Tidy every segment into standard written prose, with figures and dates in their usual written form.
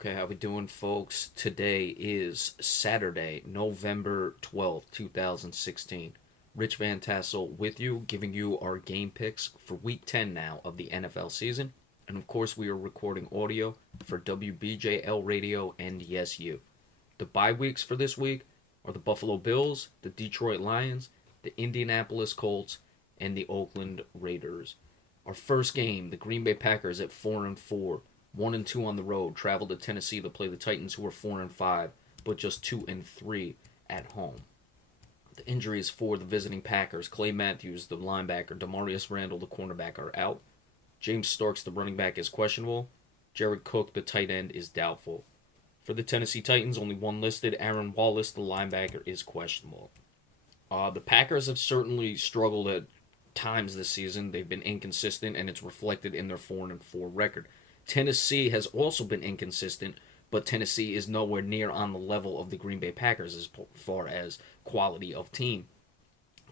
Okay, how we doing, folks? Today is Saturday, November 12th, 2016. Rich Van Tassel with you, giving you our game picks for Week 10 now of the NFL season. And of course, we are recording audio for WBJL Radio and YesU. The bye weeks for this week are the Buffalo Bills, the Detroit Lions, the Indianapolis Colts, and the Oakland Raiders. Our first game, the Green Bay Packers at 4-4, 1-2 on the road, travel to Tennessee to play the Titans, who are 4-5, but just 2-3 at home. The injuries for the visiting Packers: Clay Matthews, the linebacker, Demarius Randall, the cornerback, are out. James Starks, the running back, is questionable. Jared Cook, the tight end, is doubtful. For the Tennessee Titans, only one listed. Aaron Wallace, the linebacker, is questionable. The Packers have certainly struggled at times this season. They've been inconsistent, and it's reflected in their 4-4 record. Tennessee has also been inconsistent, but Tennessee is nowhere near on the level of the Green Bay Packers as far as quality of team.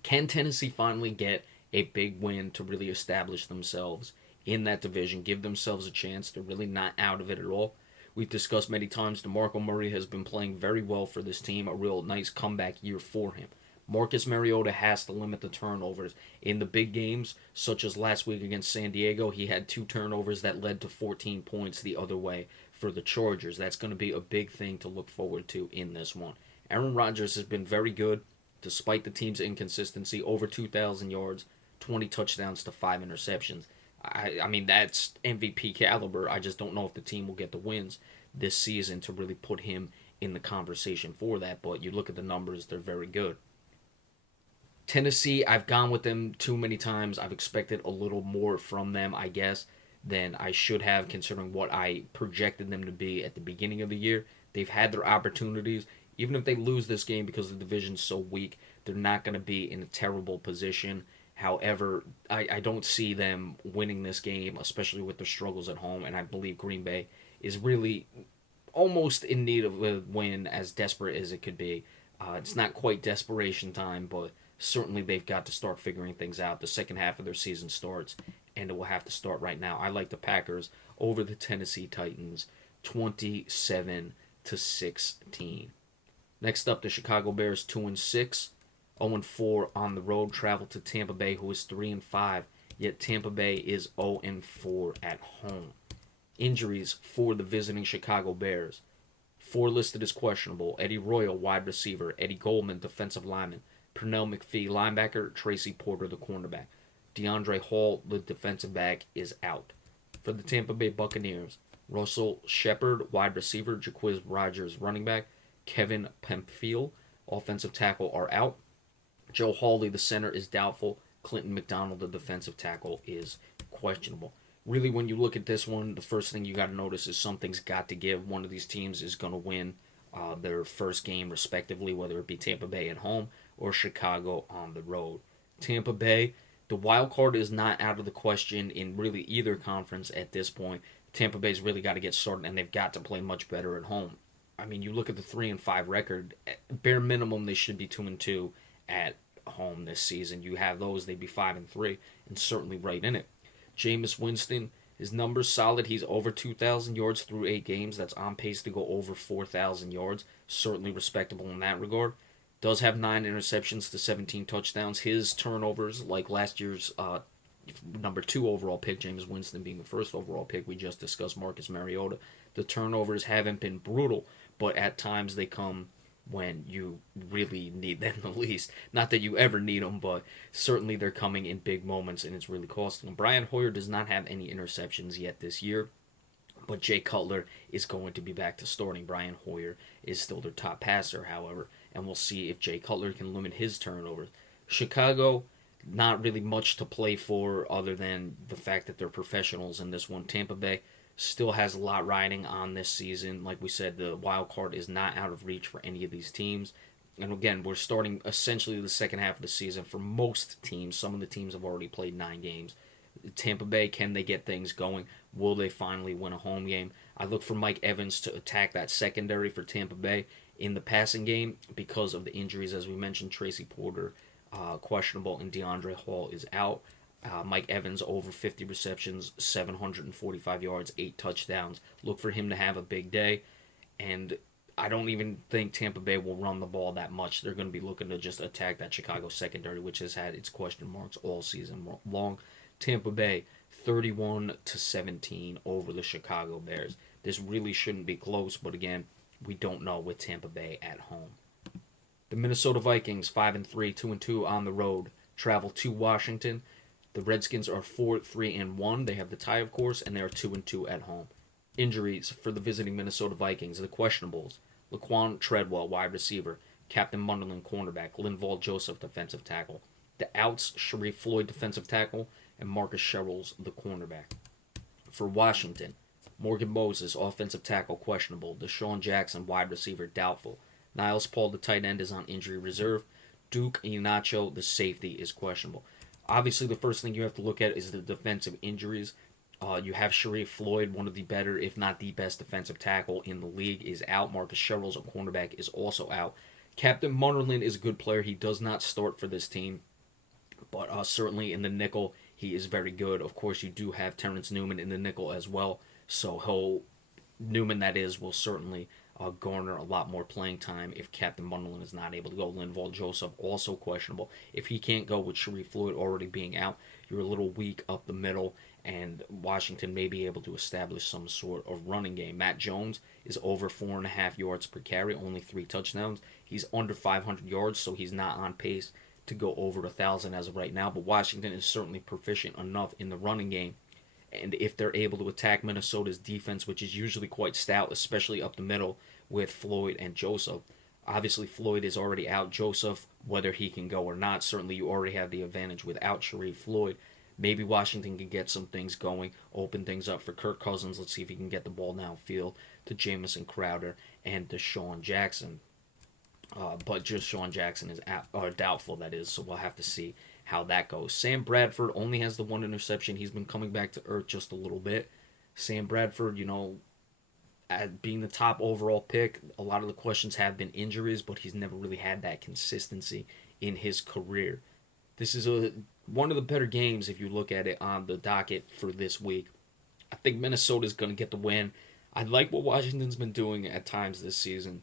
Can Tennessee finally get a big win to really establish themselves in that division, give themselves a chance? They're really not out of it at all. We've discussed many times DeMarco Murray has been playing very well for this team, a real nice comeback year for him. Marcus Mariota has to limit the turnovers. In the big games, such as last week against San Diego, he had 2 turnovers that led to 14 points the other way for the Chargers. That's going to be a big thing to look forward to in this one. Aaron Rodgers has been very good, despite the team's inconsistency. Over 2,000 yards, 20 touchdowns to 5 interceptions. I mean, that's MVP caliber. I just don't know if the team will get the wins this season to really put him in the conversation for that. But you look at the numbers, they're very good. Tennessee, I've gone with them too many times. I've expected a little more from them, I guess, than I should have, considering what I projected them to be at the beginning of the year. They've had their opportunities. Even if they lose this game because the division's so weak, they're not going to be in a terrible position. However, I don't see them winning this game, especially with their struggles at home, and I believe Green Bay is really almost in need of a win, as desperate as it could be. It's not quite desperation time, but certainly they've got to start figuring things out. The second half of their season starts, and it will have to start right now. I like the Packers over the Tennessee Titans, 27-16. Next up, the Chicago Bears, 2-6, 0-4 on the road, travel to Tampa Bay, who is 3-5. Yet Tampa Bay is 0-4 at home. Injuries for the visiting Chicago Bears: 4 listed as questionable. Eddie Royal, wide receiver; Eddie Goldman, defensive lineman; Pernell McPhee, linebacker; Tracy Porter, the cornerback. DeAndre Hall, the defensive back, is out. For the Tampa Bay Buccaneers: Russell Shepard, wide receiver; Jaquiz Rogers, running back; Kevin Pemphiel, offensive tackle, are out. Joe Hawley, the center, is doubtful. Clinton McDonald, the defensive tackle, is questionable. Really, when you look at this one, the first thing you got to notice is something's got to give. One of these teams is going to win their first game, respectively, whether it be Tampa Bay at home or Chicago on the road. Tampa Bay, the wild card is not out of the question in really either conference at this point. Tampa Bay's really got to get started, and they've got to play much better at home. I mean, you look at the 3-5 record, bare minimum they should be 2-2 at home this season. You have those, they'd be 5-3, and certainly right in it. Jameis Winston, his numbers solid. He's over 2,000 yards through 8 games. That's on pace to go over 4,000 yards. Certainly respectable in that regard. Does have 9 interceptions to 17 touchdowns. His turnovers, like last year's number 2 overall pick, Jameis Winston being the first overall pick, we just discussed Marcus Mariota. The turnovers haven't been brutal, but at times they come when you really need them the least. Not that you ever need them, but certainly they're coming in big moments, and it's really costing them. Brian Hoyer does not have any interceptions yet this year, but Jay Cutler is going to be back to starting. Brian Hoyer is still their top passer, however, and we'll see if Jay Cutler can limit his turnovers. Chicago, not really much to play for other than the fact that they're professionals in this one. Tampa Bay still has a lot riding on this season. Like we said, the wild card is not out of reach for any of these teams. And again, we're starting essentially the second half of the season for most teams. Some of the teams have already played 9 games. Tampa Bay, can they get things going? Will they finally win a home game? I look for Mike Evans to attack that secondary for Tampa Bay in the passing game because of the injuries. As we mentioned, Tracy Porter, questionable, and DeAndre Hall is out. Mike Evans over 50 receptions, 745 yards, 8 touchdowns. Look for him to have a big day. And I don't even think Tampa Bay will run the ball that much. They're going to be looking to just attack that Chicago secondary, which has had its question marks all season long. Tampa Bay 31-17 over the Chicago Bears. This really shouldn't be close, but again, we don't know with Tampa Bay at home. The Minnesota Vikings 5-3, 2-2 on the road, travel to Washington. The Redskins are 4-3-1. They have the tie, of course, and they are 2-2 at home. Injuries for the visiting Minnesota Vikings. The questionables: Laquan Treadwell, wide receiver; Captain Munderland, cornerback; Linval Joseph, defensive tackle. The outs: Sharif Floyd, defensive tackle, and Marcus Sherrills, the cornerback. For Washington, Morgan Moses, offensive tackle, questionable; Deshaun Jackson, wide receiver, doubtful; Niles Paul, the tight end, is on injury reserve; Duke Ihenacho, the safety, is questionable. Obviously, the first thing you have to look at is the defensive injuries. You have Sharif Floyd, one of the better, if not the best, defensive tackle in the league, is out. Marcus Sherrills, a cornerback, is also out. Captain Munderland is a good player. He does not start for this team, but certainly in the nickel, he is very good. Of course, you do have Terrence Newman in the nickel as well, so Newman, that is, will certainly garner a lot more playing time if Captain Munderland is not able to go. Linval Joseph, also questionable. If he can't go with Sharif Floyd already being out, you're a little weak up the middle, and Washington may be able to establish some sort of running game. Matt Jones is over 4.5 yards per carry, only 3 touchdowns. He's under 500 yards, so he's not on pace to go over 1,000 as of right now, but Washington is certainly proficient enough in the running game. And if they're able to attack Minnesota's defense, which is usually quite stout, especially up the middle with Floyd and Joseph. Obviously, Floyd is already out. Joseph, whether he can go or not, certainly you already have the advantage without Sharif Floyd. Maybe Washington can get some things going, open things up for Kirk Cousins. Let's see if he can get the ball downfield to Jamison Crowder and Deshaun Jackson. But just Deshaun Jackson is doubtful, that is, so we'll have to see how that goes. Sam Bradford only has the 1 interception. He's been coming back to earth just a little bit. Sam Bradford, at being the top overall pick, a lot of the questions have been injuries, but he's never really had that consistency in his career. This is one of the better games if you look at it on the docket for this week. I think Minnesota's going to get the win. I like what Washington's been doing at times this season.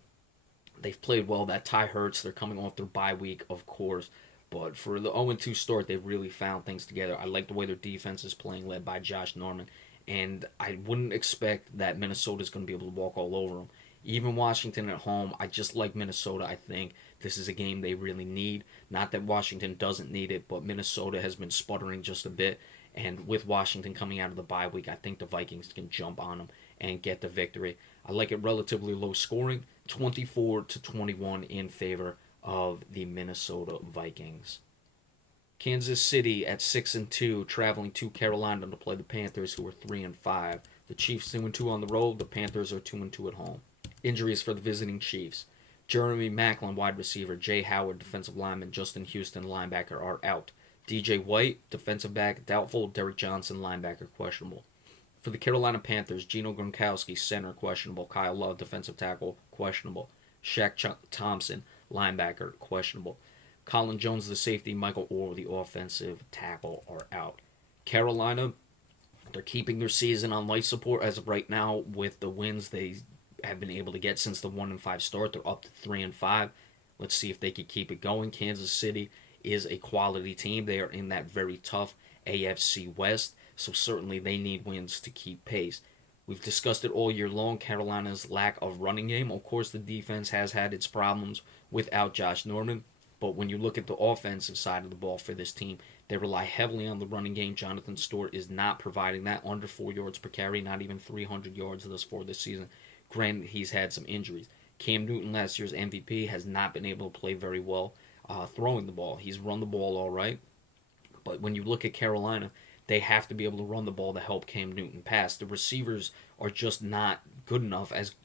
They've played well. That tie hurts. They're coming off their bye week, of course. But for the 0-2 start, they've really found things together. I like the way their defense is playing, led by Josh Norman. And I wouldn't expect that Minnesota's going to be able to walk all over them. Even Washington at home, I just like Minnesota. I think this is a game they really need. Not that Washington doesn't need it, but Minnesota has been sputtering just a bit. And with Washington coming out of the bye week, I think the Vikings can jump on them and get the victory. I like it relatively low scoring, 24-21 in favor of the Minnesota Vikings. Kansas City at 6-2, traveling to Carolina to play the Panthers, who are 3-5. The Chiefs 2-2 on the road. The Panthers are 2-2 at home. Injuries for the visiting Chiefs: Jeremy Maclin, wide receiver; Jay Howard, defensive lineman; Justin Houston, linebacker, are out. DJ White, defensive back, doubtful; Derek Johnson, linebacker, questionable. For the Carolina Panthers, Gino Gronkowski, center, questionable; Kyle Love, defensive tackle, questionable; Shaq Thompson, linebacker, questionable; Colin Jones, the safety; Michael Orr, the offensive tackle, are out. Carolina, they're keeping their season on life support as of right now with the wins they have been able to get since the 1-5 start. They're up to 3-5. Let's see if they can keep it going. Kansas City is a quality team. They are in that very tough AFC West, so certainly they need wins to keep pace. We've discussed it all year long, Carolina's lack of running game. Of course, the defense has had its problems without Josh Norman, but when you look at the offensive side of the ball for this team, they rely heavily on the running game. Jonathan Stewart is not providing that. Under 4 yards per carry, not even 300 yards thus far this season. Granted, he's had some injuries. Cam Newton, last year's MVP, has not been able to play very well throwing the ball. He's run the ball all right, but when you look at Carolina, they have to be able to run the ball to help Cam Newton pass. The receivers are just not good enough, as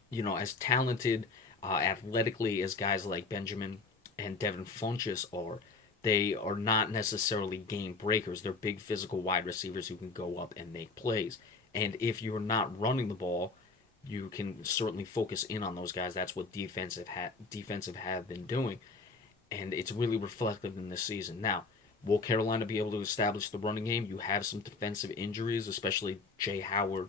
talented athletically as guys like Benjamin and Devin Funchess are. They are not necessarily game breakers. They're big physical wide receivers who can go up and make plays. And if you're not running the ball, you can certainly focus in on those guys. That's what defensive have been doing, and it's really reflective in this season. Now, Will Carolina be able to establish the running game? You have some defensive injuries, especially Jay Howard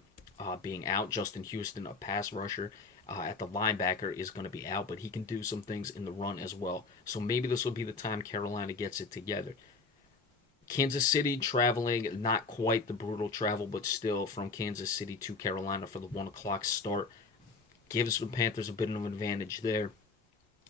being out. Justin Houston, a pass rusher at the linebacker, is going to be out, but he can do some things in the run as well. So maybe this will be the time Carolina gets it together. Kansas City traveling, not quite the brutal travel, but still from Kansas City to Carolina for the 1 o'clock start. Gives the Panthers a bit of an advantage there.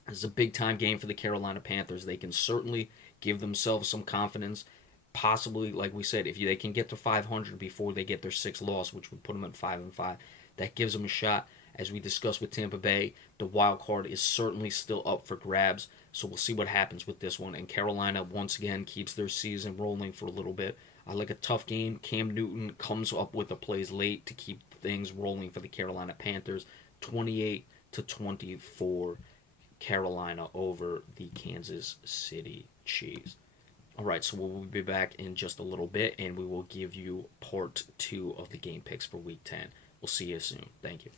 This is a big time game for the Carolina Panthers. They can certainly give themselves some confidence. Possibly, like we said, if they can get to 500 before they get their sixth loss, which would put them at 5-5, that gives them a shot. As we discussed with Tampa Bay, the wild card is certainly still up for grabs. So we'll see what happens with this one. And Carolina once again keeps their season rolling for a little bit. I like a tough game. Cam Newton comes up with the plays late to keep things rolling for the Carolina Panthers. 28-24. Carolina over the Kansas City Chiefs. All right, so we'll be back in just a little bit, and we will give you part 2 of the game picks for Week 10. We'll see you soon. Thank you.